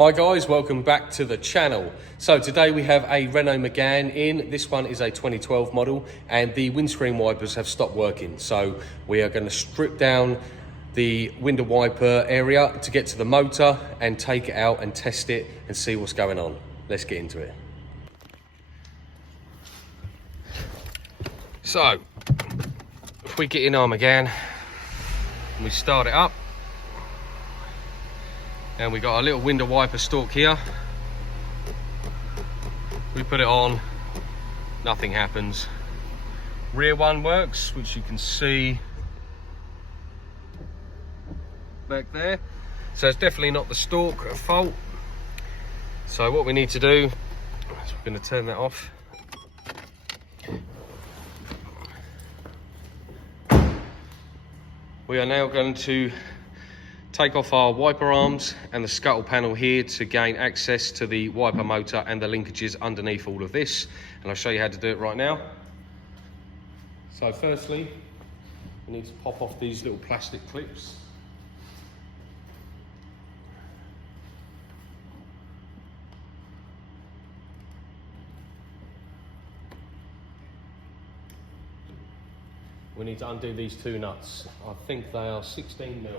Hi guys, welcome back to the channel. So today we have a Renault Megane in. This one is a 2012 model and the windscreen wipers have stopped working. So we are going to strip down the window wiper area to get to the motor and take it out and test it and see what's going on. Let's get into it. So if we get in our Megane and we start it up, and we got a little window wiper stalk here. We put it on, nothing happens. Rear one works, which you can see back there. So it's definitely not the stalk at fault. So what we need to do is we're going to turn that off. We are now going to take off our wiper arms and the scuttle panel here to gain access to the wiper motor and the linkages underneath all of this, and I'll show you how to do it right now. So firstly, we need to pop off these little plastic clips. We need to undo these two nuts. I think they are 16mm.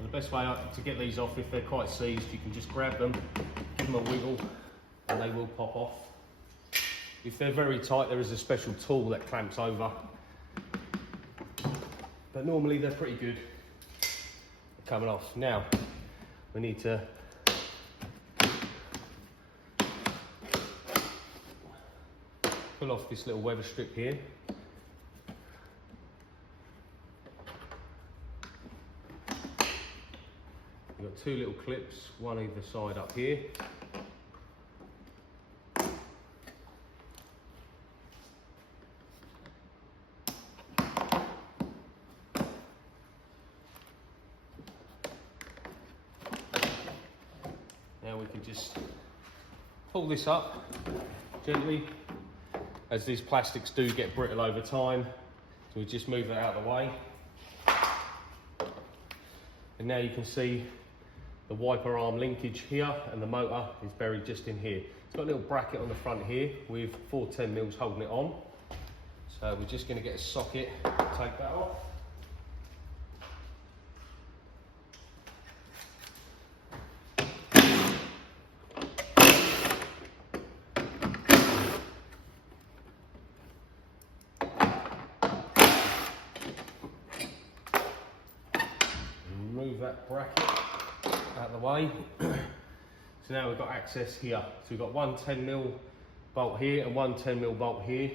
The best way to get these off, if they're quite seized, you can just grab them, give them a wiggle, and they will pop off. If they're very tight, there is a special tool that clamps over. But normally they're pretty good at coming off. Now, we need to pull off this little weather strip here. We've got two little clips, one either side up here. Now we can just pull this up gently, as these plastics do get brittle over time. So we just move that out of the way. And now you can see the wiper arm linkage here, and the motor is buried just in here. It's got a little bracket on the front here with 4 10mm holding it on. So we're just going to get a socket, take that off. Move that bracket out of the way. So now we've got access here. So we've got one 10mm bolt here and one 10mm bolt here.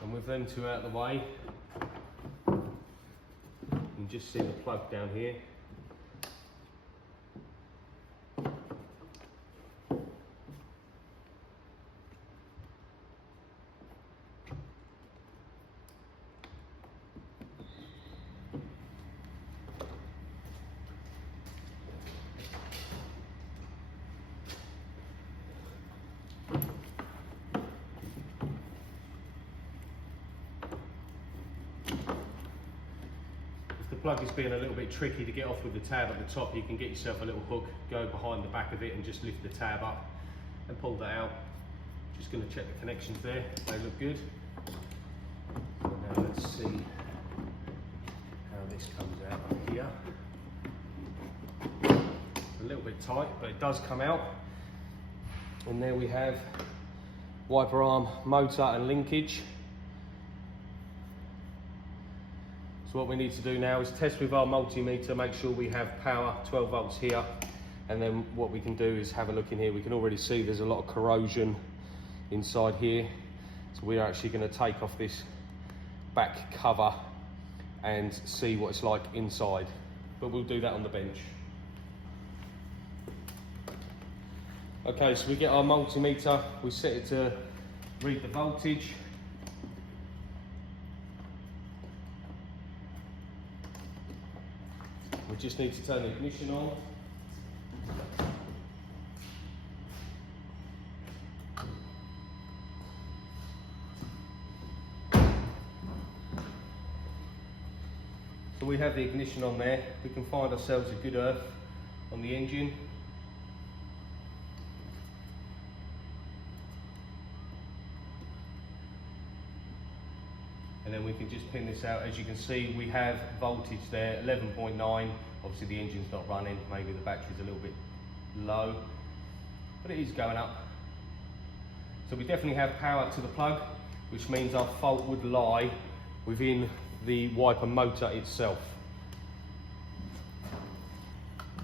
And with them two out of the way, you can just see the plug down here. The plug is being a little bit tricky to get off with the tab at the top. You can get yourself a little hook, go behind the back of it and just lift the tab up and pull that out. Just going to check the connections there, they look good. So now let's see how this comes out up here. A little bit tight, but it does come out. And there we have wiper arm, motor and linkage. So what we need to do now is test with our multimeter, make sure we have power 12 volts here And then what we can do is have a look in here. We can already see there's a lot of corrosion inside here. So we are actually going to take off this back cover and see what it's like inside. But we'll do that on the bench. Okay, so we get our multimeter, we set it to read the voltage. We just need to turn the ignition on. So we have the ignition on there. We can find ourselves a good earth on the engine. And then we can just pin this out. As you can see, we have voltage there, 11.9. Obviously the engine's not running, maybe the battery's a little bit low, but it is going up. So we definitely have power to the plug, which means our fault would lie within the wiper motor itself.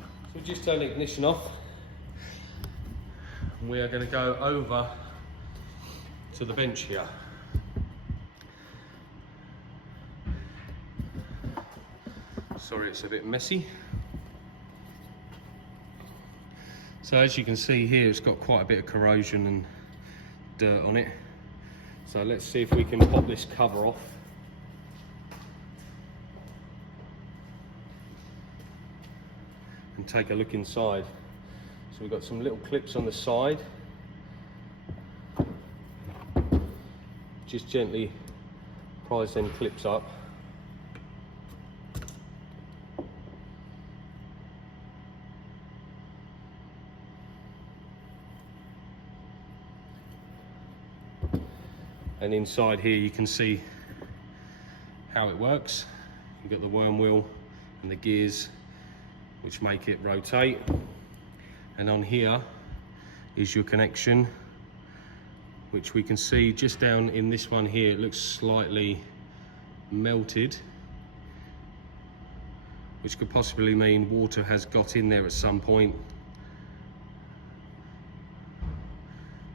So we just turn the ignition off. And we are going to go over to the bench here. Sorry, it's a bit messy. So as you can see here, it's got quite a bit of corrosion and dirt on it. So let's see if we can pop this cover off. And take a look inside. So we've got some little clips on the side. Just gently prise them clips up. And inside here you can see how it works. You've got the worm wheel and the gears which make it rotate. And on here is your connection, which we can see just down in this one here. It looks slightly melted, which could possibly mean water has got in there at some point.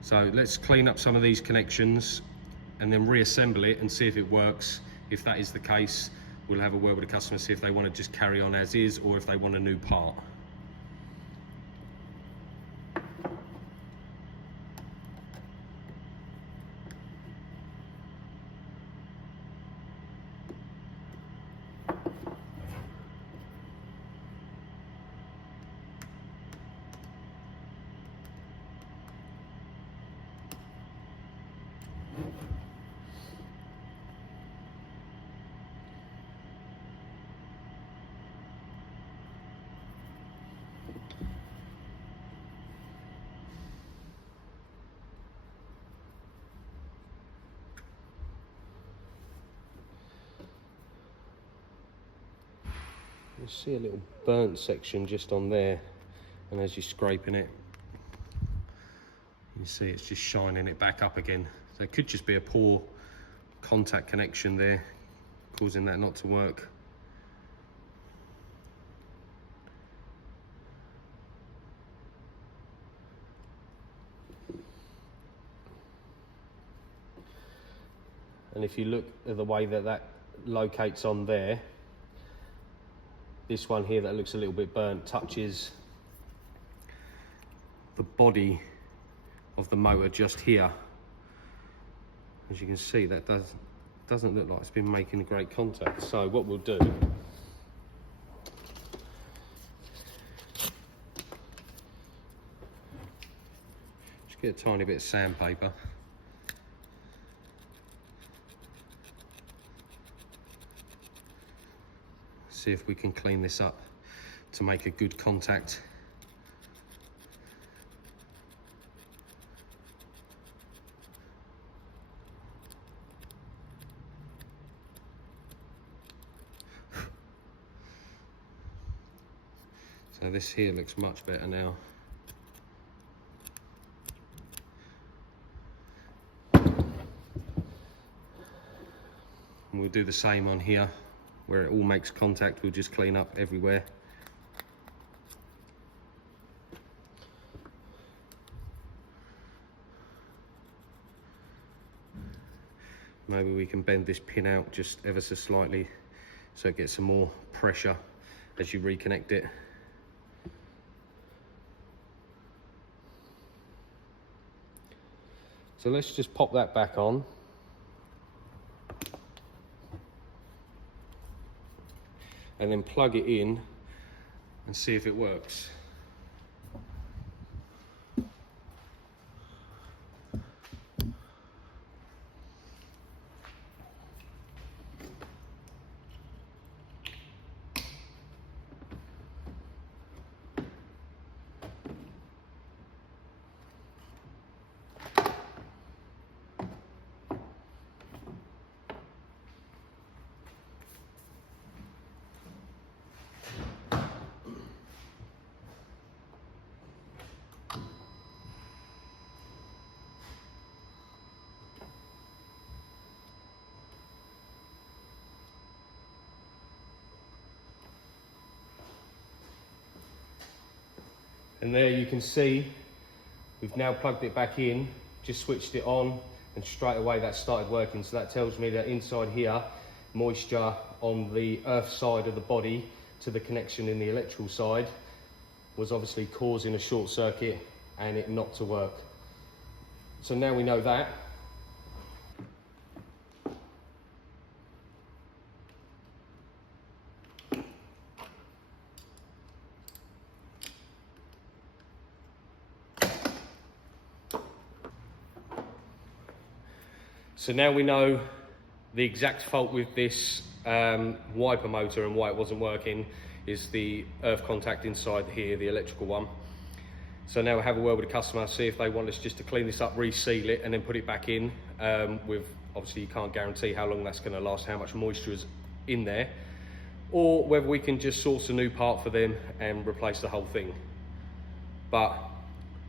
So let's clean up some of these connections and then reassemble it and see if it works. If that is the case, we'll have a word with the customer, see if they want to just carry on as is or if they want a new part. You see a little burnt section just on there, and as you're scraping it, you see it's just shining it back up again. So it could just be a poor contact connection there, causing that not to work. And if you look at the way that that locates on there, this one here that looks a little bit burnt touches the body of the motor just here. As you can see, that doesn't look like it's been making great contact. So what we'll do, just get a tiny bit of sandpaper. See if we can clean this up to make a good contact. So this here looks much better now. And we'll do the same on here. Where it all makes contact, we'll just clean up everywhere. Maybe we can bend this pin out just ever so slightly so it gets some more pressure as you reconnect it. So let's just pop that back on. And then plug it in and see if it works. And there you can see we've now plugged it back in, just switched it on, and straight away that started working. So that tells me that inside here, moisture on the earth side of the body to the connection in the electrical side was obviously causing a short circuit and it not to work. So now we know that. So now we know the exact fault with this wiper motor and why it wasn't working is the earth contact inside here, the electrical one. So now we'll have a word with the customer, see if they want us just to clean this up, reseal it, and then put it back in. With obviously you can't guarantee how long that's going to last, how much moisture is in there, or whether we can just source a new part for them and replace the whole thing. But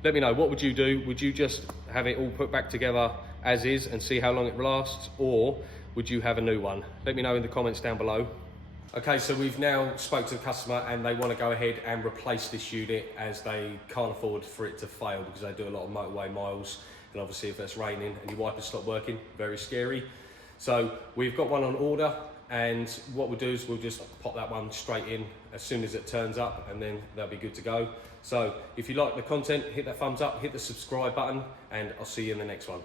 let me know, what would you do? Would you just have it all put back together as is and see how long it lasts, or would you have a new one? Let me know in the comments down below. Okay, so we've now spoke to the customer and they want to go ahead and replace this unit as they can't afford for it to fail because they do a lot of motorway miles, and obviously if it's raining and your wipers stop working, very scary. So we've got one on order, and what we'll do is we'll just pop that one straight in as soon as it turns up, and then they'll be good to go. So if you like the content, hit that thumbs up, hit the subscribe button, and I'll see you in the next one.